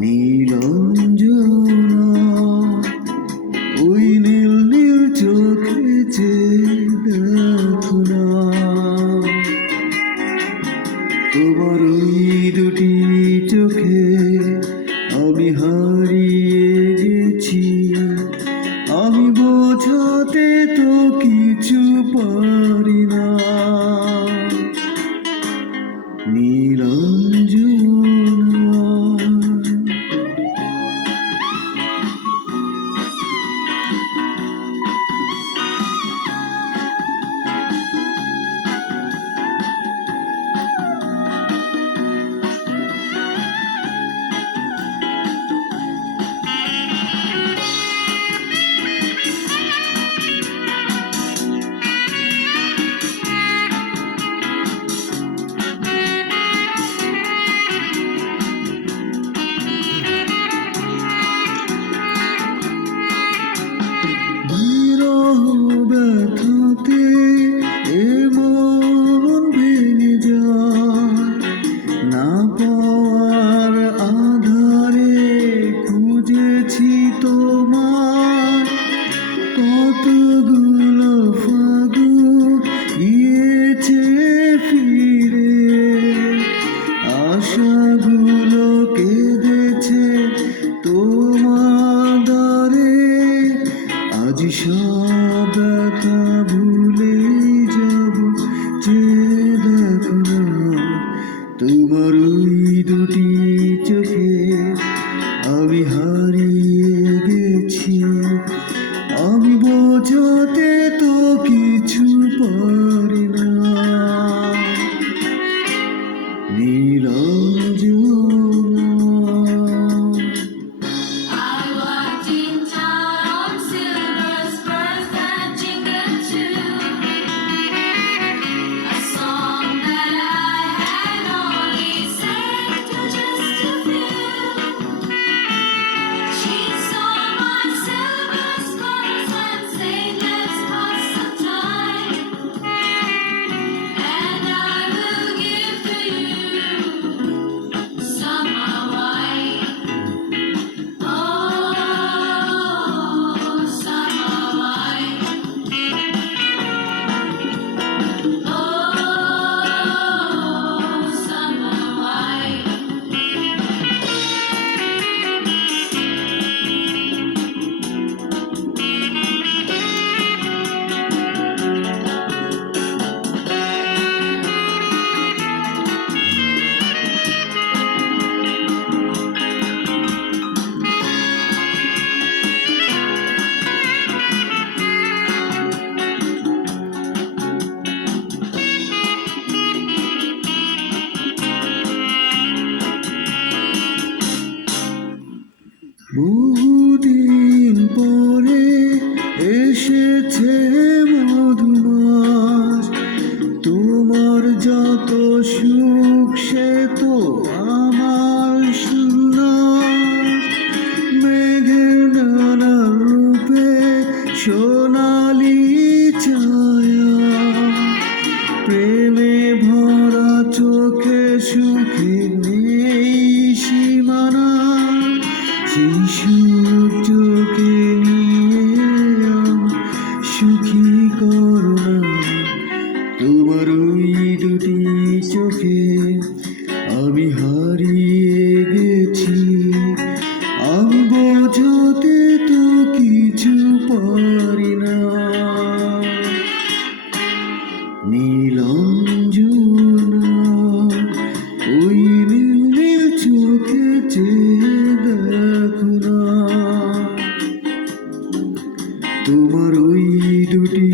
নীলঞ্জনা ওই নীল নীল চোখে যে দেখো না। তোমার ওই দুটি চোখে আমি হারিয়ে গেছি। আমি বোঝাতে তো কিছু পাই তোমার দুটি সোনালি ছায়া, প্রেমে ভরা চোখে সুখে নেই সীমানা, শিশু চোখে নিয়ে সুখী করুণা। তোমার ওই দুটি চোখে আমি হা নীলঞ্জনা ওই নীল তোমার ওই দুটি